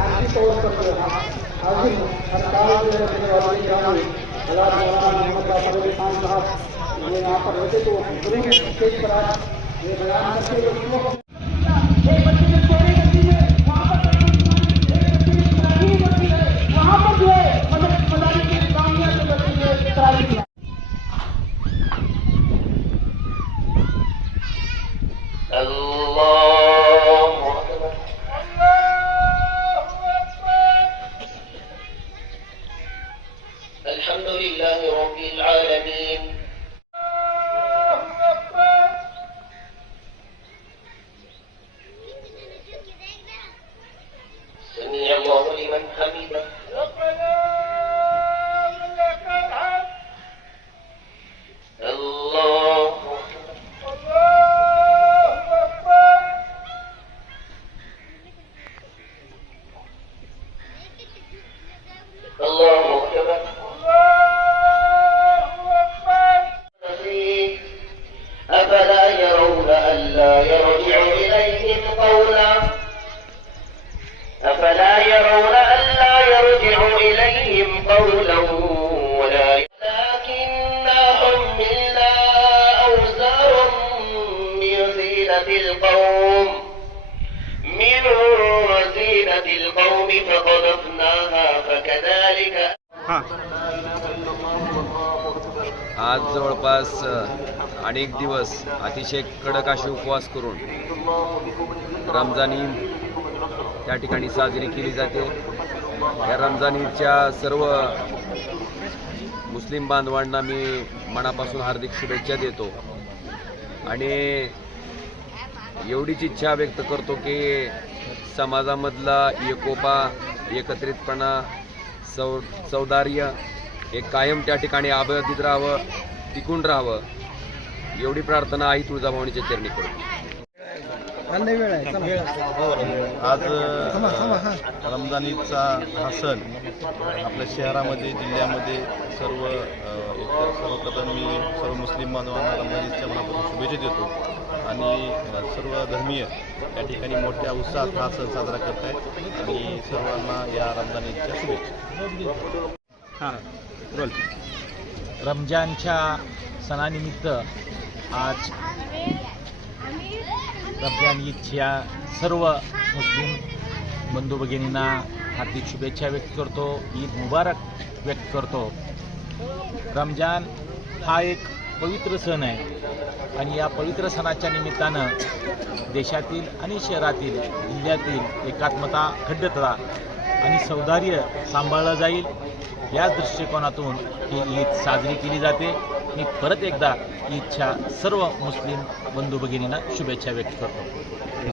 आर्थिक अवस्था अजून सरकार मोहम्मद जाफर खान साहब ये यहाँ पर रहते तो पूरे स्टेज पर आया ये बयान करके अल्हम्दुलिल्लाहि रब्बिल आलमीन समिअ अल्लाहु लिमन हमिदा रब्बना वलकल हम्द अल्लाहु अकबर अल्लाहु अकबर أفلا يرون ألا يرجع إليهم قولا أفلا يرون ألا يرجع إليهم قولا ولكننا حملنا أوزارا من زينة القوم فقذفناها فكذلك आज जवळपास अनेक दिवस अतिशय कडक असे उपवास करून रमजान ईद त्या ठिकाणी साजरी केली जाते। या रमजान ईदच्या सर्व मुस्लिम बांधवांना मी मनापासून हार्दिक शुभेच्छा देतो आणि एवढीच इच्छा व्यक्त करतो की समाजामधला एकोपा, एकत्रितपणा, सौदार्य हे कायम त्या ठिकाणी अबाधित राहावं, टिकून राहावं एवढी प्रार्थना आई तुळजाभवानीच्या चरणी करतो। आज रमजान ईदचा हा सण आपल्या शहरामध्ये, जिल्ह्यामध्ये सर्वप्रथम मी सर्व मुस्लिम बांधवांना रमजान ईदच्या मनापासून शुभेच्छा देतो आणि सर्व धर्मीय या ठिकाणी मोठ्या उत्साहात हा सण साजरा करत आहेत आणि सर्वांना या रमजान ईदच्या शुभेच्छा। रमजानच्या सणानिमित्त आज रमजान ईदच्या सर्व मुस्लिम बंधू भगिनींना हार्दिक शुभेच्छा व्यक्त करतो, ईद मुबारक व्यक्त करतो। रमजान हा एक पवित्र सण आहे आणि या पवित्र सणाच्या निमित्तानं देशातील आणि शहरातील, जिल्ह्यातील एकात्मता, अखंडता आणि सौंदर्य सांभाळलं जाईल या दृष्टिकोनातून ही ईद साजरी केली जाते। मी परत एकदा ईदच्या सर्व मुस्लिम बंधू भगिनींना शुभेच्छा व्यक्त करतो।